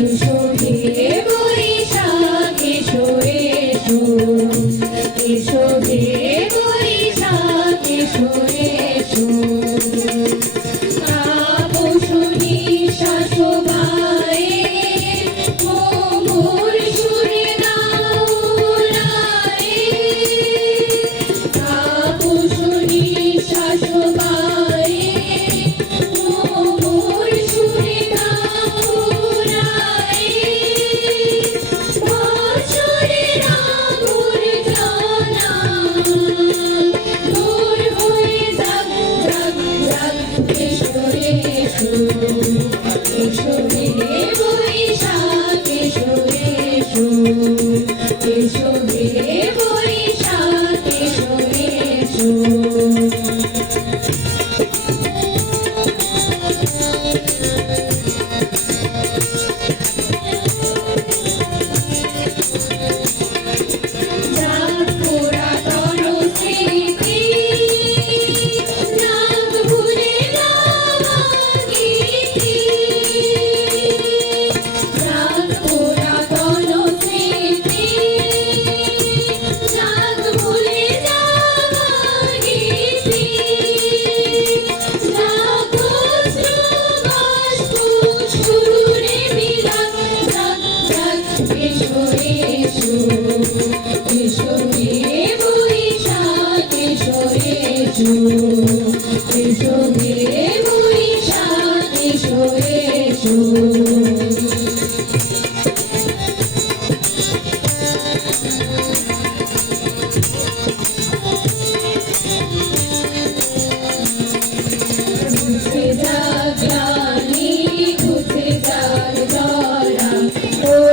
এসো হে বৈশাখ এসো এসো, এসো হে বৈশাখ এসো এসো। আপসনি শাশবায়ে মোর সুরে গাও রায়ে, আপসনি শাশবায়ে মোর সুরে গাও রায়ে। বছরের আগুন জ্বালা দূর হয়ে যাক যাক যাক, এসো এসো, এসো হে বৈশাখ এসো এসো, এসো হে বৈশাখ এসো এসো। যাক পুরাতন স্মৃতি, যাক ভুলে যাওয়া গীতি, যাক পুরাতন স্মৃতি, যাক ভুলে যাওয়া গীতি, যাক অশ্রু বাষ্প সুরে বিলাপ, যাক যাক এসো এসো, এসো হে বৈশাখ এসো এসো, এসো হে বৈশাখ এসো এসো। ঘুচে যাক গ্লানি, ঘুচে যাক জরা,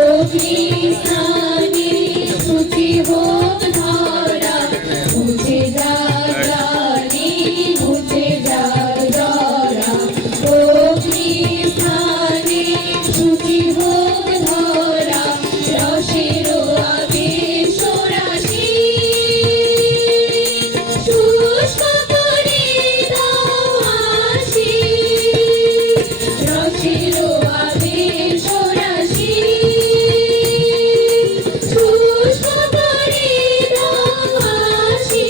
অগ্নিস্নানে শুচি হোক ধরা। ঘুচে যাক গ্লানি, ঘুচে যাক জরা, অগ্নিস্নানে শুচি হোক ধরা। রসের আবেশ রাশি শুষ্ক করে দাও হাসি, রসের আবেশ রাশি শুষ্ক করে দাও হাসি।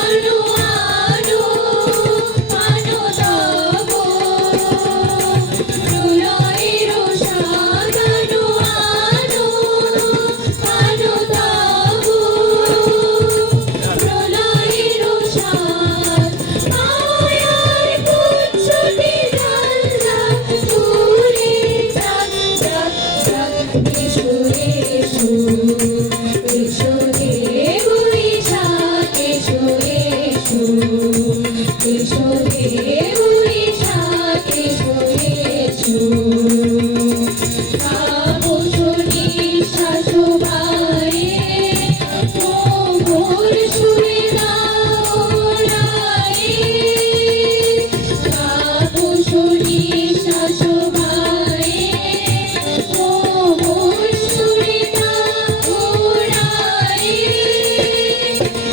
আনো আনো আনো তব প্রলয়ের স্বাদ, আনো আনো আনো তব প্রলয়ের স্বাদ। মায়ার কুচ্ছটি জানলা দূরে যাক যাক যাক, এসো এসো, এসো হে বৈশাখ এসো এসো, এসো হে বৈশাখ এসো এসো। আপসনি শাশবায়ে মোর সুরে গাও রায়ে, আপসনি শাশবায়ে মোর সুরে গাও রায়ে।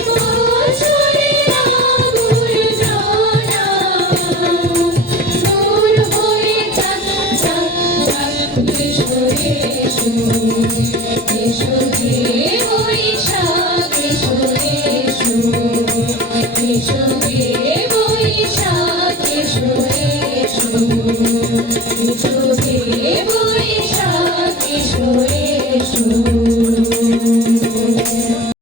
বছরের আগুন জ্বালা দূর হয়ে যাক যাক যাক, এসো এসো, এসো হে বৈশাখ এসো এসো, এসো হে বৈশাখ এসো এসো, এসো হে বৈশাখ এসো এসো।